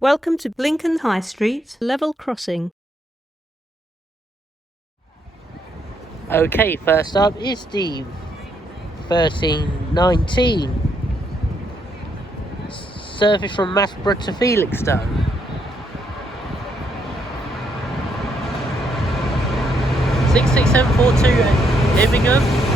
Welcome to Lincoln High Street, level crossing. Okay, first up is the 1319 service from Maspero to Felixstowe. Six 742 Immingham.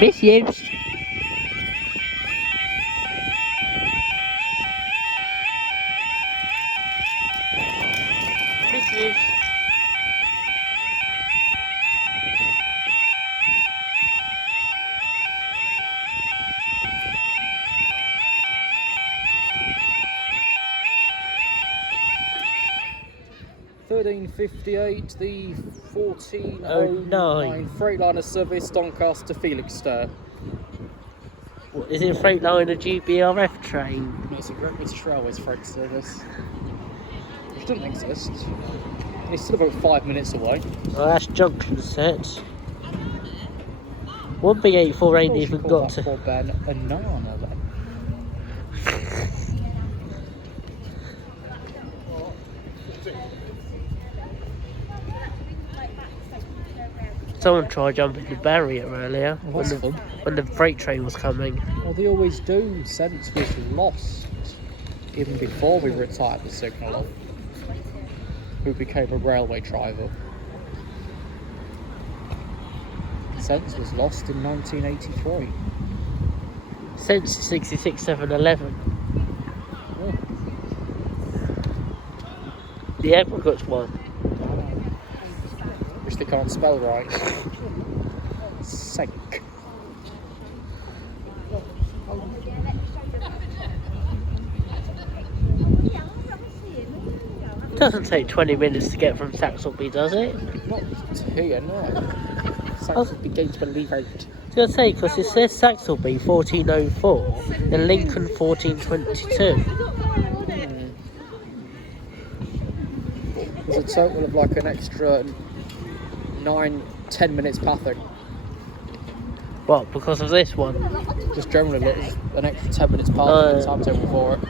Miss Hughes. Miss Hughes. $13.58, the 1409 Freightliner service Doncaster to Felixstowe. Is it a Freightliner GBRF train? No, it's a British Railways freight service, which doesn't exist. It's still about 5 minutes away. Oh, that's junction set. One B84 ain't even got to. Poor Ben a nana then. Someone tried jumping the barrier earlier Well, when the freight train was coming. Well, they always do. Sense was lost even before we retired the signaller, who became a railway driver. Sense was lost in 1983. Since 66711. Yeah. The apricots one. Which they can't spell right. Sank. It doesn't take 20 minutes to get from Saxelby, does it? Not here, no. Saxelby Gatesman Leave Out. I was going to say, because it says Saxelby 1404 and Lincoln 1422. There's a total of like an extra 9-10 minutes pathing. What, because of this one? Just generally there's an extra 10 minutes pathing in the timetable for it.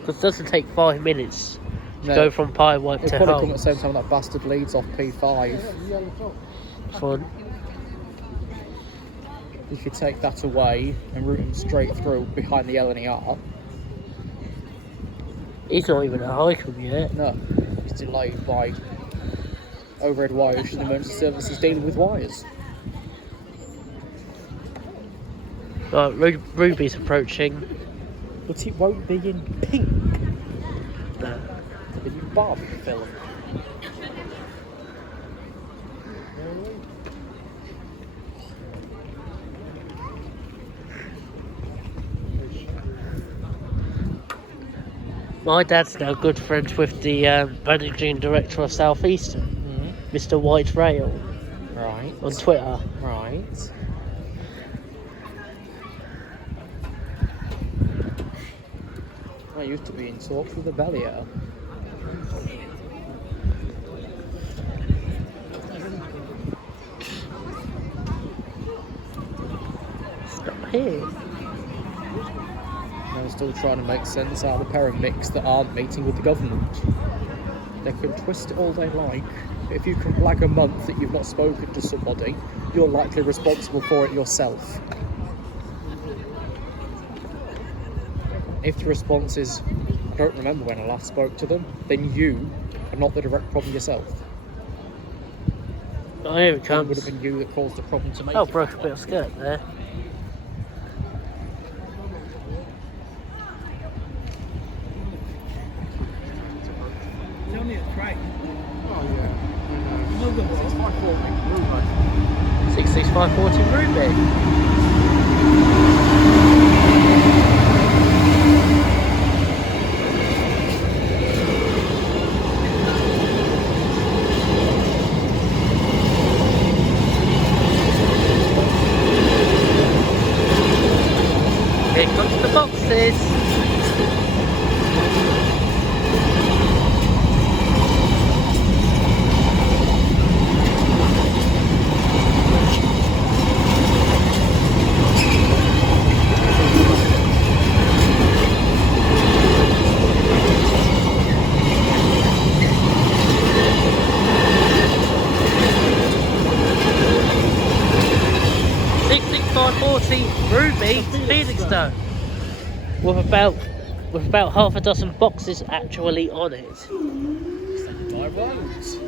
Because it doesn't take 5 minutes to No. go from Pie White It'll to probably come Hull. at the same time that bastard leads off P5. Fun. If you take that away and route him straight through behind the LNER, He's not even at Highcombe yet. no, he's delayed by overhead wires and emergency services dealing with wires. Right, Ruby's approaching. But it won't be in pink. No. The Barbie film. My dad's now good friends with the managing director of Southeastern, Mr. White Rail, Right. on Twitter. Right. I used to be in talks with the Bellier. It's not here. They're still trying to make sense out of the paramedics that aren't meeting with the government. They can twist it all they like. If you can blag a month that you've not spoken to somebody, you're likely responsible for it yourself. If the response is, I don't remember when I last spoke to them, then you are not the direct problem yourself. Oh, here it It comes. would have been you that caused the problem to make Oh, it broke a that bit way. of skirt there. Tell me it's right. Oh yeah. Move the ball. 66540 Ruby. Here comes the boxes. Ruby Felixstowe with about half a dozen boxes actually on it. My roads.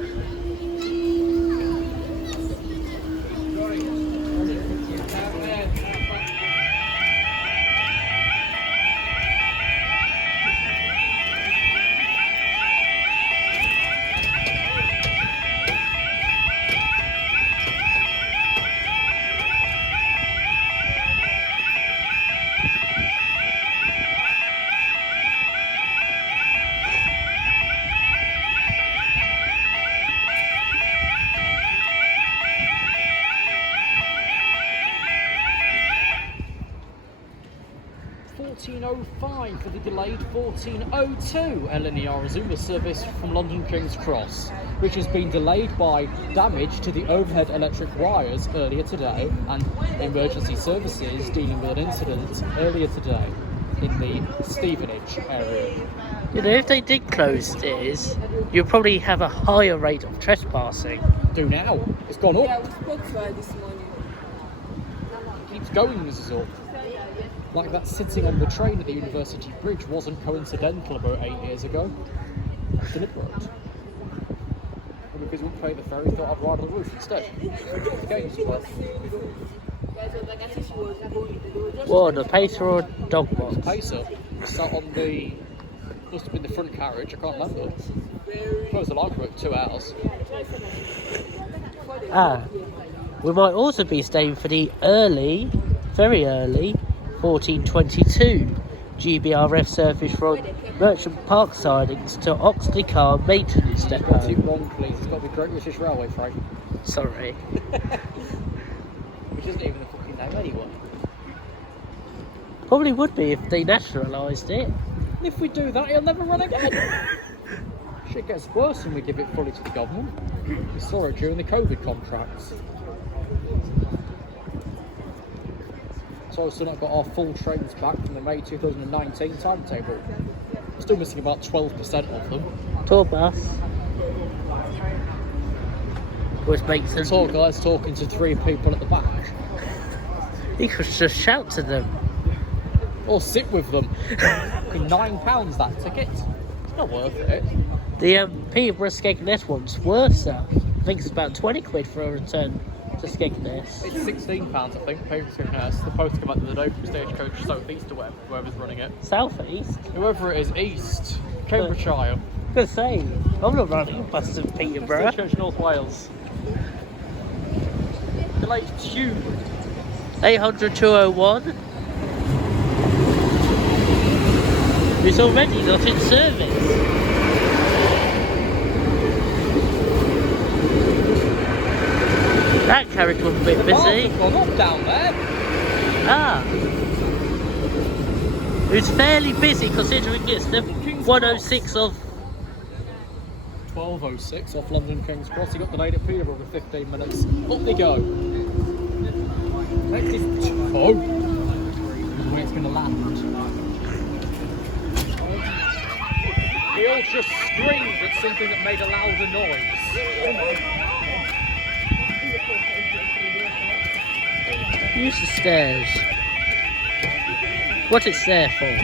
$14.05 for the delayed 14.02 LNER Azuma service from London King's Cross, which has been delayed by damage to the overhead electric wires earlier today and emergency services dealing with an incident earlier today in the Stevenage area. You know, if they did close stairs, you'd probably have a higher rate of trespassing. Do now. It's gone Yeah, up. we spoke to her this morning. It keeps going, this is up. Like that sitting on the train at the University Bridge wasn't coincidental about 8 years ago. Deliberate. And because we wouldn't pay the ferry, thought I'd ride on the roof instead. The game's worth. Guys, like, I think she was going. They were just What, a pacer or a dog box? Pacer sat on the, must have been the front carriage, I can't remember. Closed the line for about 2 hours. Ah, we might also be staying for the early, very early, 1422 GBRF service from Merchant Park sidings to Oxley Car Maintenance Got it Depot. wrong, please. It's got to be Great British Railway Freight, Sorry. which isn't even the fucking name anyway. Probably would be if they nationalised it. And if we do that, it'll never run again. Shit gets worse when we give it fully to the government. We saw it during the COVID contracts. So we've still not got our full trains back from the May 2019 timetable. Still missing about 12% of them. Tour bus. Which makes The them... tour guide's talking to 3 people at the back. You could just shout to them. Or sit with them. Fucking £9 that ticket. It's not worth it. The Peterborough Skegness one's worse though. I think it's about 20 quid for a return to Skegness. It's £16, I think. Paper Skegness. The post come out the day from Stagecoach South East or whoever's running it. South East? Whoever it is, East. Cambridgeshire. I was gonna say, I'm not running a bus in Peterborough. Stagecoach North Wales. Delayed tube. 800 201. It's already not in service. That carriage was a bit busy. Gone up down there. Ah. It's fairly busy considering it's the 106 of... 12.06 off London King's Cross. He got delayed at Peterborough for 15 minutes. Up they go. Next is Tuffo. The way it's going to land. We all just screamed at something that made a louder noise. Use the stairs. What it's there for.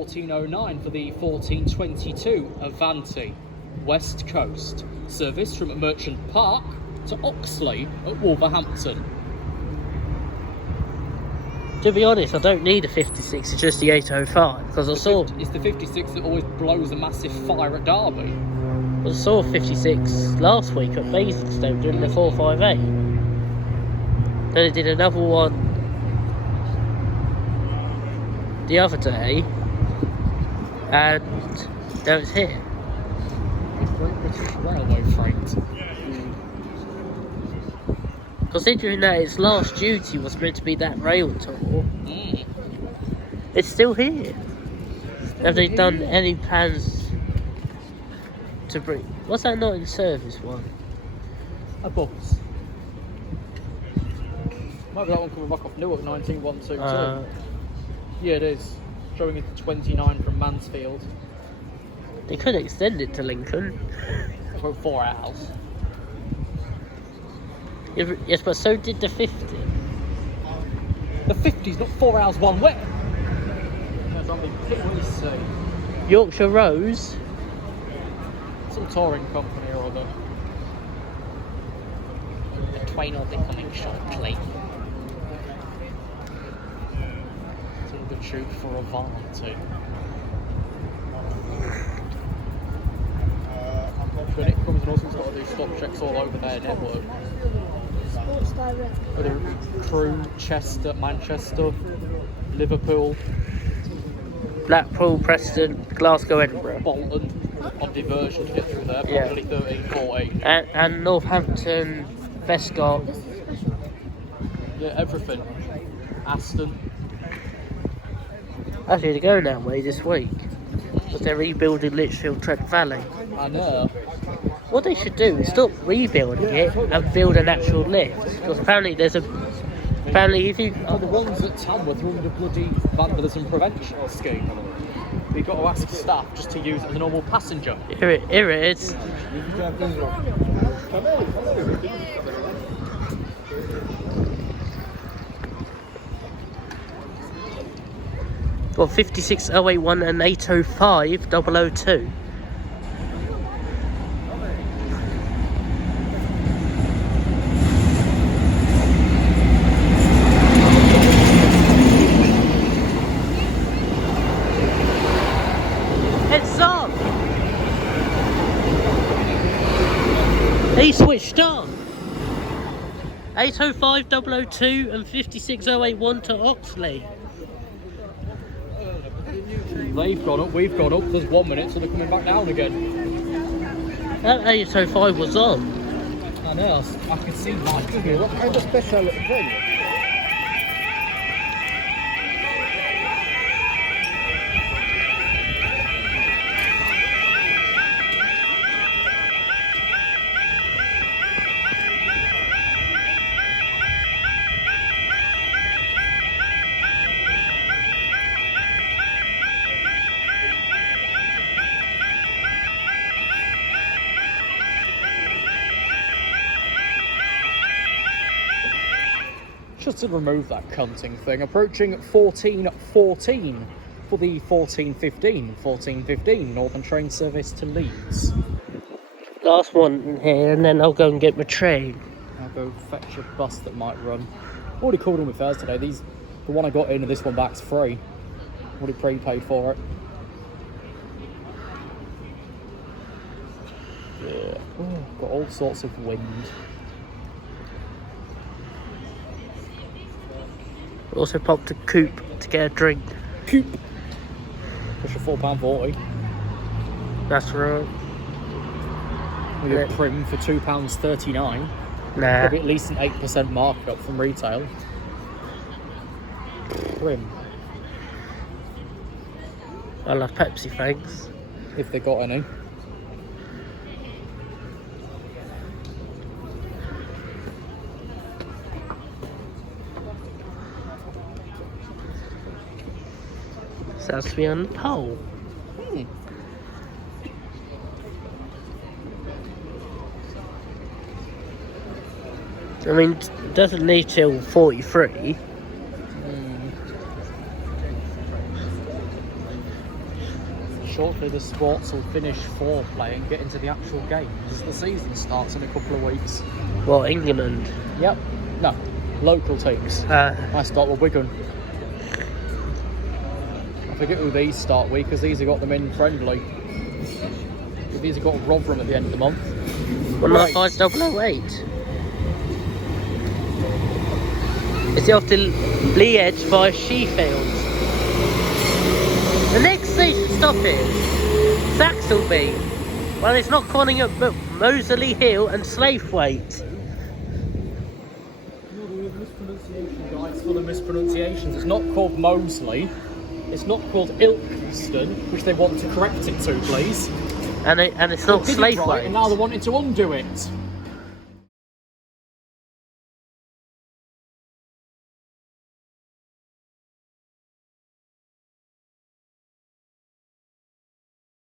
1409 for the 1422 Avanti West Coast. Service from Merchant Park to Oxley at Wolverhampton. To be honest, I don't need a 56, it's just the 805, because It's the 56 that always blows a massive fire at Derby. I saw 56 last week at Basingstoke doing the 458. Then I did another one the other day, and now it's here. Great British Railway freight. Considering that its last duty was meant to be that rail tour, it's still here. Have they done any plans to bring... What's that not in service one? A bus. Might be that one coming back off Newark 19122. Yeah, it is. Showing it to 29 from Mansfield. They could extend it to Lincoln. For 4 hours. Yes, but so did the 50. The 50's not 4 hours one way. That's on the pit we see. Yorkshire Rose. Some touring company or other. The train will be coming shortly. Some good shoot for Avanti. When it comes, and also got to do stop checks all over their network. Whether Crewe, Chester, Manchester, Liverpool, Blackpool, Preston, Glasgow, Edinburgh. Bolton on diversion to get through there, probably 13, 14. And Northampton, Vescott. Yeah, everything. Aston. Actually, they're going that way this week. Because they're rebuilding Lichfield Trent Valley. I know. What they should do is stop rebuilding it and build an actual lift. Because apparently there's a... Apparently if you... Oh, the ones at Tamworth are under the bloody vandalism prevention scheme. We've got to ask staff just to use it as a normal passenger. Here it is. Got 56081 and 805 002. It's on! He switched on! 805 002 and 56081 to Oxley. They've gone up, we've gone up, there's 1 minute, so they're coming back down again. That 805 was on. I know, I can see light here. What kind of special train? Just to remove that cunting thing, approaching 1414 for the 1415 Northern train service to Leeds. Last one in here, and then I'll go and get my train. I'll go fetch a bus that might run. Already called on with fares today. The one I got in and this one back's free. Already prepaid for it. Yeah. Oh, got all sorts of wind. Also popped a coupe to get a drink. Coop. Push a £4.40. That's right. With a prim for £2.39. Nah. Probably at least an 8% markup from retail. Prim. I love Pepsi, thanks. If they got any. Sounds to be on the pole. I mean, it doesn't leave till 43. shortly the sports will finish foreplay and get into the actual games. The season starts in a couple of weeks. Well, England. Yep. No, local teams. I start with Wigan. I forget who these start with because these have got them in friendly. These have got Rotherham at the end of the month. 195,008. It's off to Liège by Sheffield. The next stop is Saxelby. Well, it's not calling it Moseley Hill and Slaithwaite. Guys, for the mispronunciations. It's not called Moseley. It's not called Ilkeston, which they want to correct it to, please. And it's not They did it right, Slaithwaite. and now they wanted to undo it.